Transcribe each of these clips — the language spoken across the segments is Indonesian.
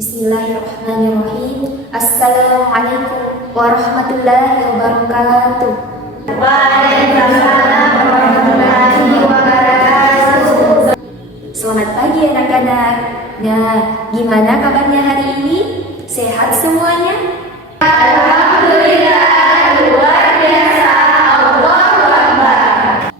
Bismillahirrahmanirrahim. Assalamualaikum warahmatullahi wabarakatuh. Waalaikumsalam warahmatullahi wabarakatuh. Selamat pagi anak-anak. Nah, gimana kabarnya hari ini? Sehat semuanya? Alhamdulillah, luar biasa. Allahu Akbar.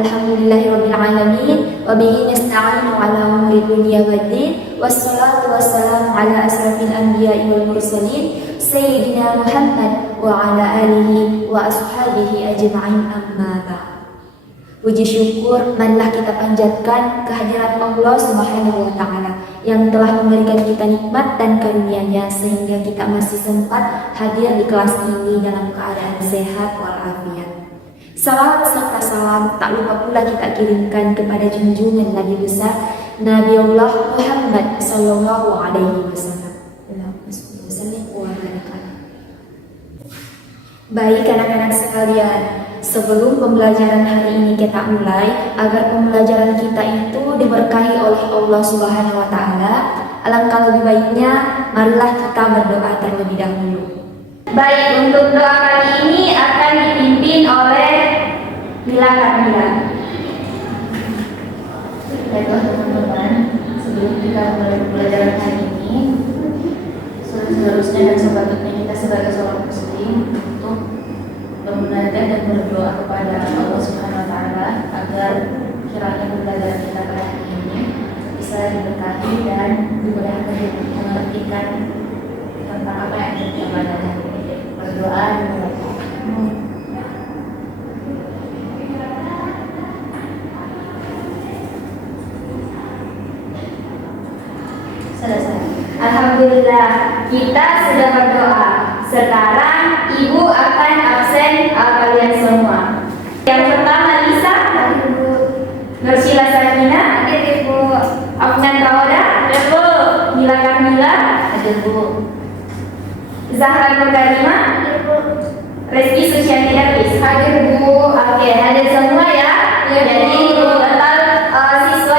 Alhamdulillahirabbil alamin wa bihi nasta'inu ala umuri dunya waddin wassalatu wassalamu ala asrafil anbiya'i wal mursalin sayyidina Muhammad wa ala alihi wa ashabihi ajma'in amma ba'd. Puji syukur marilah kita panjatkan kehadirat Allah Subhanahu wa taala yang telah memberikan kita nikmat dan karunia-Nya sehingga kita masih sempat hadir di kelas ini dalam keadaan sehat walafiat. Salawat serta salam tak lupa pula kita kirimkan kepada junjungan Nabi besar Nabi Allah Muhammad sallallahu alaihi wasallam. Baik anak-anak sekalian, sebelum pembelajaran hari ini kita mulai, agar pembelajaran kita itu diberkahi oleh Allah Subhanahu wa taala, alangkah lebih baiknya marilah kita berdoa terlebih dahulu. Baik, untuk doa kali ini akan dipimpin oleh Mila Kamila. Baiklah teman-teman, sebelum kita mulai pembelajaran hari ini, seharusnya dan sepatutnya kita sebagai seorang muslim untuk bermunajat dan berdoa kepada Allah Subhanahu wa taala agar kiranya pembelajaran kita pada hari ini bisa diberkahi dan dimudahkan mengertikan tentang apa yang kita pelajari. Berdoa dimudahkan. Selesai. Alhamdulillah, kita sudah berdoa. Sekarang Ibu akan absen kalian semua. Yang pertama Lisa, Nursila Sakina, Ibu. Afnan Tauda, Ibu. Mila Kamila, Ibu. Zahra Nurkarima, Ibu. Reski Sucianti Darwis, Hadir Bu. Oke, hadir semua ya. Jadi total siswa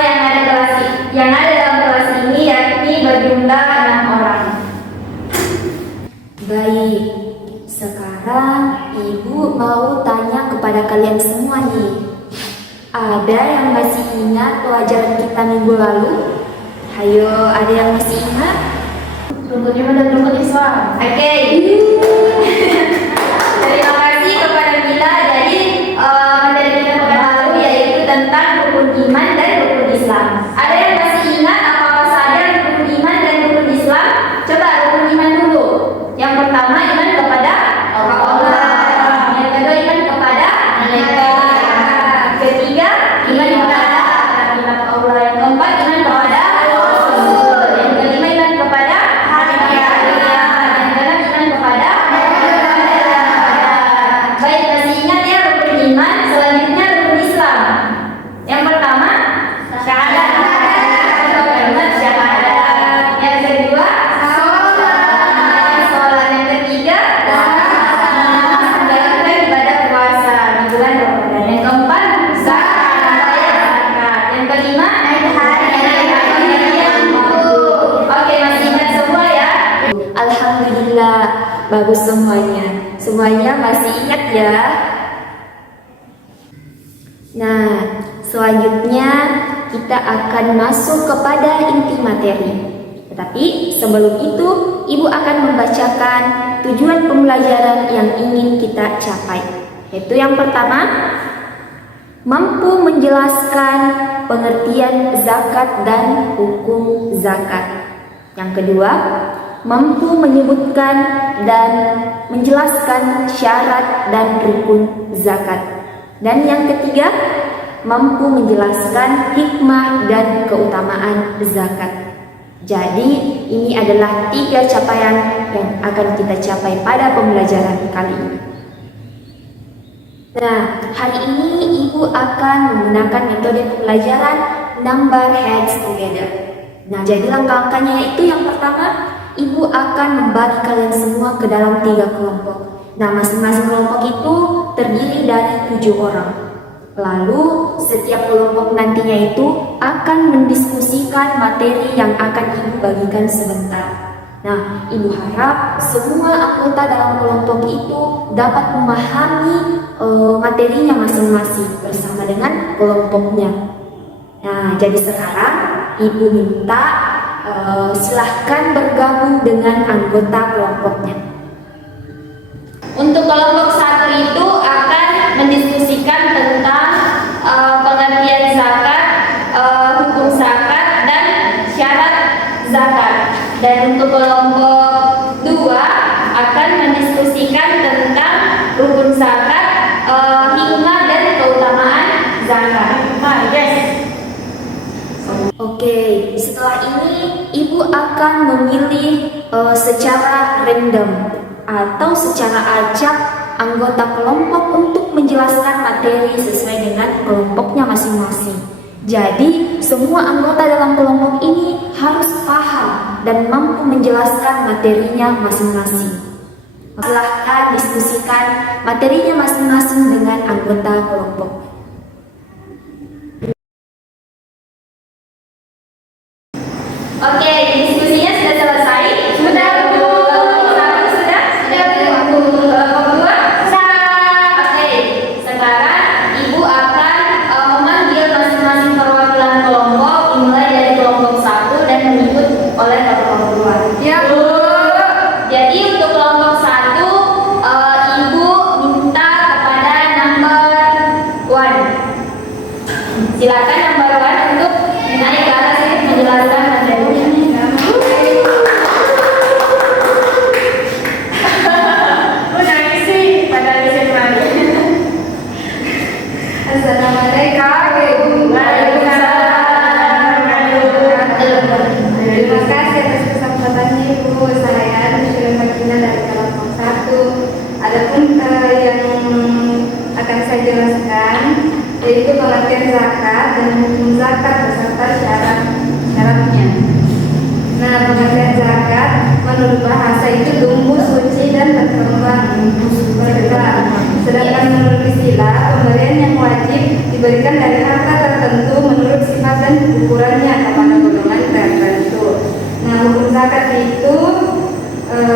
yang ada dalam kelas ini yakni berjumlah 6 orang. Baik, sekarang Ibu mau tanya kepada kalian semua nih. Ada yang masih ingat pelajaran kita minggu lalu? Hayo, ada yang masih ingat? Rukun iman dan rukun Islam. Oke. Terima kasih kepada Mila. Jadi materi kita pekan lalu yaitu tentang rukun iman dan rukun Islam. Ada yang masih ingat apa saja rukun iman dan rukun Islam? Coba rukun iman dulu. Yang pertama iman kepada Allah. Yang kedua iman kepada malaikat. Ketiga iman kepada Allah. Yang keempat iman kepada Rasul. Yang kelima iman kepada hari kiamat. Yang keenam iman kepada baik, masih ingat ya rukun iman. Selanjutnya rukun Islam. Yang pertama syahadat. Kalimat syahadat. Yang kedua sholat. Yang ketiga menjalankan ibadah puasa di bulan Ramadan. Yang keempat zakat. Yang kelima naik haji. Oke, masih ingat semua ya? Alhamdulillah, bagus semuanya. Semuanya masih ingat ya? Nah, selanjutnya kita akan masuk kepada inti materi. Tetapi sebelum itu, Ibu akan membacakan tujuan pembelajaran yang ingin kita capai. Yaitu yang pertama, mampu menjelaskan pengertian zakat dan hukum zakat. Yang kedua, mampu menyebutkan dan menjelaskan syarat dan rukun zakat. Dan yang ketiga, mampu menjelaskan hikmah dan keutamaan zakat. Jadi, ini adalah 3 capaian yang akan kita capai pada pembelajaran kali ini. Nah, hari ini Ibu akan menggunakan metode pembelajaran number heads together. Nah, jadi langkah-langkahnya yaitu yang pertama, Ibu akan membagi kalian semua ke dalam 3 kelompok. Nah, masing-masing kelompok itu terdiri dari 7 orang. Lalu setiap kelompok nantinya itu akan mendiskusikan materi yang akan Ibu bagikan sebentar. Nah, Ibu harap semua anggota dalam kelompok itu dapat memahami materinya masing-masing bersama dengan kelompoknya. Nah, jadi sekarang Ibu minta silahkan bergabung dengan anggota kelompoknya. Untuk kelompok 1 itu akan mendiskusikan tentang pengertian zakat, hukum zakat, dan syarat zakat. Dan untuk kelompok 2 akan mendiskusikan tentang rukun zakat, hikmah dan keutamaan zakat. Oke, setelah ini Ibu akan memilih secara random atau secara acak anggota kelompok untuk menjelaskan materi sesuai dengan kelompoknya masing-masing. Jadi, semua anggota dalam kelompok ini harus paham dan mampu menjelaskan materinya masing-masing. Silahkan diskusikan materinya masing-masing dengan anggota kelompok. Oke, diskusinya sudah selesai. Sudah, Bu. Sudah? Bu. Kelompok 2? Sudah. Oke, sekarang Ibu akan memanggil masing-masing perwakilan kelompok dimulai dari kelompok 1 dan mengikut oleh kelompok 2. Ya, Bu. Jadi untuk kelompok 1, Ibu minta kepada number 1. Silakan number 1 untuk naik ke atas menjelaskan materinya. Assalamualaikum. Terima kasih atas kesempatannya Ibu. Saya Nusyirah Makina dari kelompok 1. Adapun yang akan saya jelaskan yaitu pengertian zakat dan hukum zakat beserta syaratnya. Nah, pengertian zakat menurut bahasa itu tumbuh, suci dan berkembang. Sedangkan menurut istilah pemberian yang wajib diberikan dari harta tertentu menurut sifat dan ukurannya kepada golongan tertentu. Nah, hukum zakat itu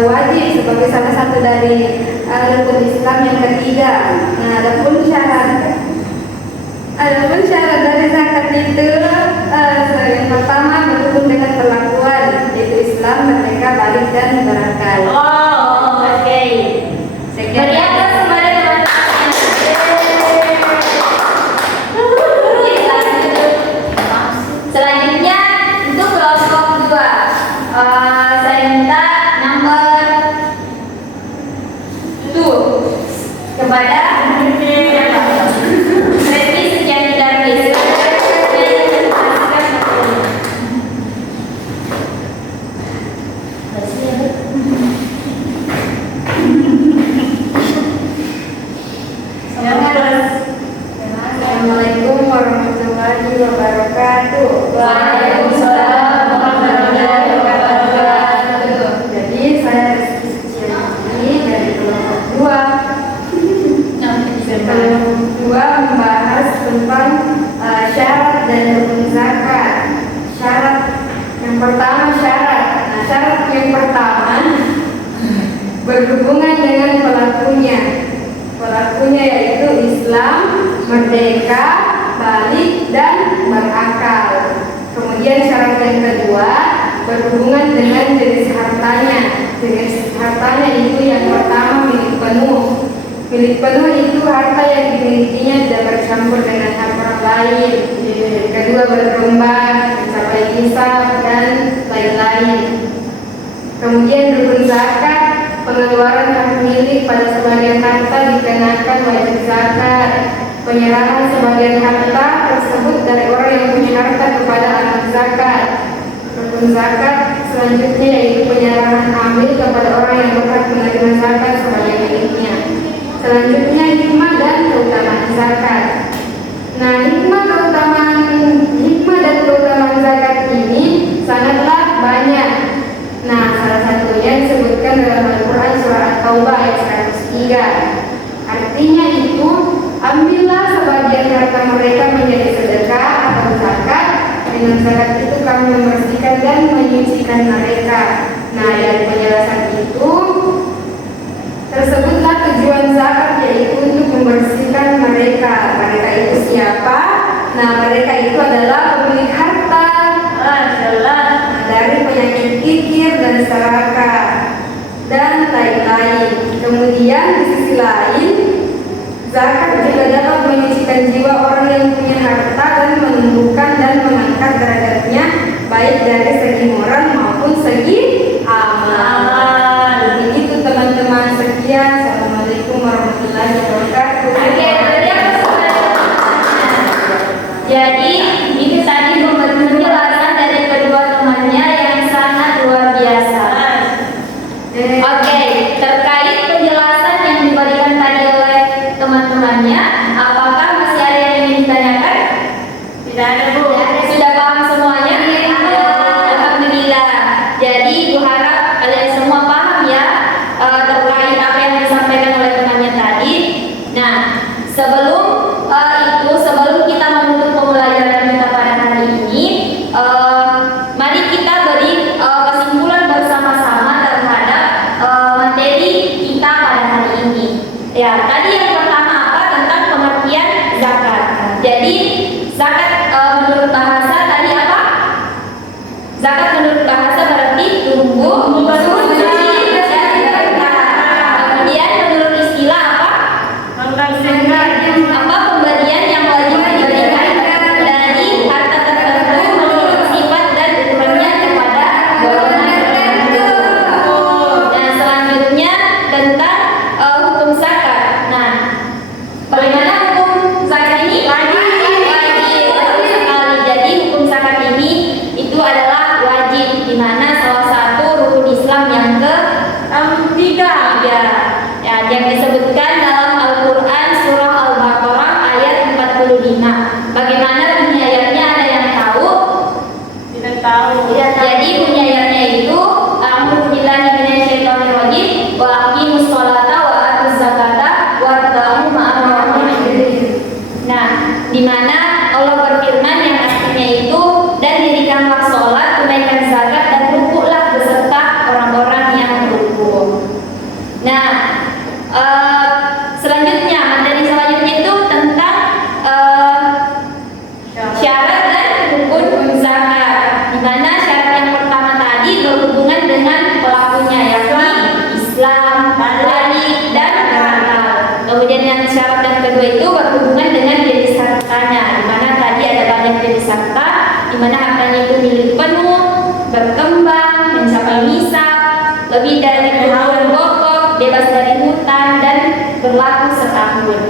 wajib sebagai salah satu dari rukun Islam yang ketiga. Nah, adapun syarat dari zakat itu yang pertama berhubung dengan perlakuan, yaitu Islam, merdeka, balik dan berakal. Oh, oke. Beriakan kepada teman-teman. Selanjutnya untuk kelompok 2, saya minta number 2 kepada Resti Setiani Darwis. Assalamualaikum warahmatullahi wabarakatuh. Waalaikumsalam warahmatullahi wabarakatuh. Jadi saya Rizky Suciani dari kelompok 2. Kelompok 2 membahas tentang syarat dan rukun zakat. Syarat yang pertama Nah, syarat yang pertama berhubungan dengan pelakunya. Pelakunya yaitu Islam, merdeka, balik dan berakal. Kemudian syarat yang kedua berhubungan dengan jenis hartanya. Jenis hartanya itu yang pertama milik penuh. Milik penuh itu harta yang dimilikinya tidak bercampur dengan hak orang lain. Yang kedua berkembang, mencapai nisab dan lain-lain. Kemudian rukun zakat, pengeluaran hak milik pada sebagian harta dikenakan wajib zakat. Penyerahan sebagian harta tersebut dari orang yang punya harta kepada anak zakat. Rukun zakat selanjutnya yaitu penyerahan amil kepada orang yang berhak menerima zakat sebagai miliknya. Selanjutnya hikmah dan keutamaan zakat. Nah, hikmah dan keutamaan zakat ini sangatlah banyak. Nah, salah satunya disebutkan dalam Al-Quran surah At-Taubah ayat 103. Artinya itu, ambillah sebagian harta harta mereka menjadi sedekah atau zakat. Dengan zakat itu kami membersihkan dan menyucikan mereka. Nah, dari penjelasan itu tersebutlah tujuan zakat, yaitu untuk membersihkan mereka. Mereka itu siapa? Nah, mereka itu adalah pemilik harta dari penyakit kikir dan serakah dan lain-lain. Kemudian di sisi lain, zakat juga dapat menyucikan jiwa orang yang punya harta dan menumbuhkan dan mengangkat derajatnya, baik dari segi moral maupun segi amal. Begitu teman-teman, sekian. Assalamualaikum warahmatullahi wabarakatuh. Jadi itu tadi penjelasan dari kedua temannya yang sangat luar biasa. Oke, terkait penjelasan yang diberikan tadi oleh teman-temannya, apakah masih ada yang ingin ditanyakan? Tidak ada, Bu. Sudah paham semuanya? Alhamdulillah. Jadi Bu harap kalian semua paham ya terkait apa yang disampaikan oleh temannya tadi. Nah, sebelum kita menutup pembelajaran kita pada hari ini, mari kita beri kesimpulan bersama-sama terhadap materi kita pada hari ini. Ya, tadi yang pertama apa? Tentang pengertian zakat. Jadi zakat menurut bahasa tadi apa? Zakat menurut bahasa berarti tumbuh, suci, dan berkah. Kemudian menurut istilah apa? Pemberian yang wajib diberikan dari harta tertentu menurut sifat dan ukurannya kepada golongan tertentu. Nah, selanjutnya tentang hukum zakat. Nah, bagaimana hukum zakat ini? Wajib sekali. Jadi hukum zakat ini itu adalah wajib, di mana salah satu rukun Islam yang ketiga. Ya, yang disebutkan dalam Al-Quran surah Al-Baqarah ayat 45. Bagaimana bunyi ayatnya, ada yang tahu? Tidak tahu. Jadi bunyi ayatnya itu a'udzu billahi minasyaitonir rajim wa aqimus sholata wa atuz zakata warka'u ma'ar raki'in. Nah, di mana Allah berfirman yang artinya itu, dan dirikanlah sholat, tunaikan zakat, dan rukuklah beserta orang-orang yang rukuk. Nah, selanjutnya materi selanjutnya itu tentang syarat dan rukun zakat, di mana syarat yang pertama tadi berhubungan dengan pelakunya, yakni Islam, balik, dan berakal. Kemudian yang syarat yang kedua itu berhubungan dengan jenis hartanya, di mana tadi ada banyak jenis harta, di mana hartanya itu milik penuh, berkembang, mencapai nisab, lebih dari tahun pokok, bebas dari hutang, dan berlaku setahun.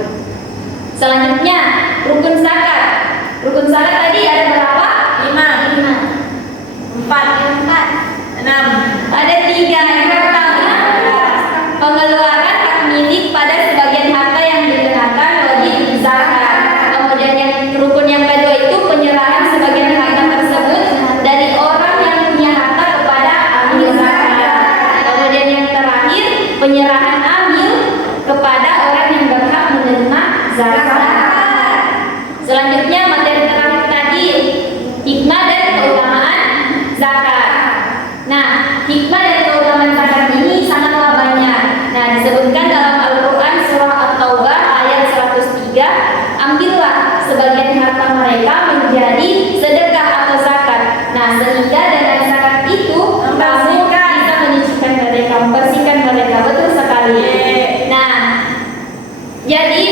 Selanjutnya rukun zakat. Rukun zakat tadi ada berapa? 5, 4, 6. Ada 3. Yang pertama, pengeluaran hak milik pada sebagian harta yang dikenakan wajib zakat. Kemudian yang rukun yang kedua itu penyerahan sebagian harta tersebut dari orang yang punya harta kepada ahli zakat. Kemudian yang terakhir, penyerahan amil kepada orang yang berhak menerima zakat. Selanjutnya materi terakhir tadi, hikmah dan keutamaan zakat. Nah, hikmah dan keutamaan zakat ini sangatlah banyak. Nah, disebutkan dalam Al-Quran surah At-Taubah ayat 103, ambillah sebagian harta mereka menjadi sedekah atau zakat. Nah, sehingga dengan zakat itu kamu bisa menyucikan mereka, membersihkan mereka. Betul sekali. Nah, jadi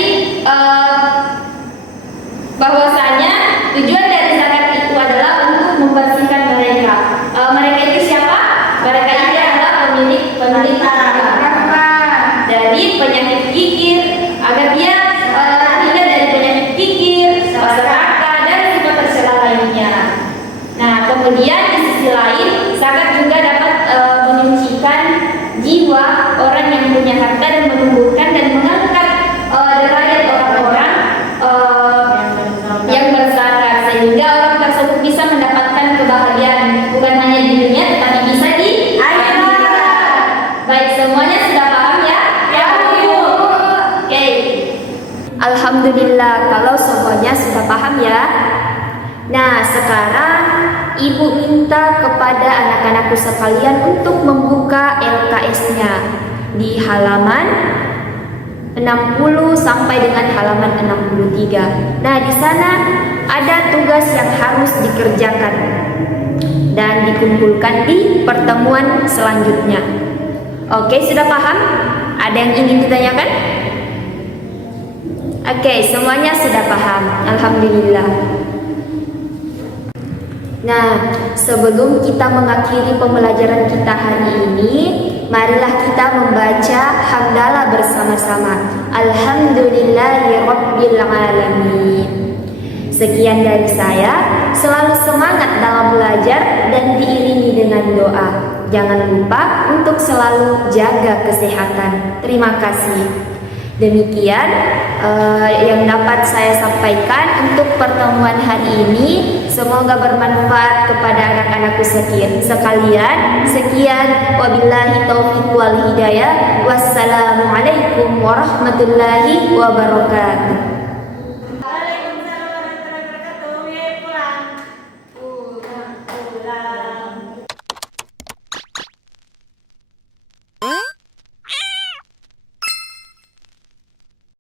bahwasanya tujuan dari zakat itu adalah untuk membersihkan mereka. Mereka itu siapa? Mereka itu adalah pemilik harta dari penyakit kikir, agar dia terhindar dari penyakit kikir, serakah, dan sifat tercela lainnya. Nah, kemudian di sisi lain, zakat juga dapat menyucikan jiwa orang yang punya harta dan menumbuhkan dan mengangkat derajat orang-orang yang berzakat, sehingga orang tersebut bisa mendapatkan kebahagiaan bukan hanya di dunia tetapi bisa di akhirat. Baik, semuanya sudah paham ya? Ya, Bu. Oke. Alhamdulillah, kalau semuanya sudah sudah paham ya? Nah, sekarang Ibu minta kepada anak-anakku sekalian untuk membuka LKS-nya di halaman 60 sampai dengan halaman 63. Nah, di sana ada tugas yang harus dikerjakan dan dikumpulkan di pertemuan selanjutnya. Oke, sudah paham? Ada yang ingin ditanyakan? Oke, semuanya sudah paham. Alhamdulillah. Nah, sebelum kita mengakhiri pembelajaran kita hari ini, marilah kita membaca hamdalah bersama-sama. Alhamdulillahirabbil alamin. Sekian dari saya, selalu semangat dalam belajar dan diiringi dengan doa. Jangan lupa untuk selalu jaga kesehatan. Terima kasih. Demikian yang dapat saya sampaikan untuk pertemuan hari ini. Semoga bermanfaat kepada anak-anakku sekalian. Sekian, wabillahi taufiq wal hidayah. Wassalamualaikum warahmatullahi wabarakatuh.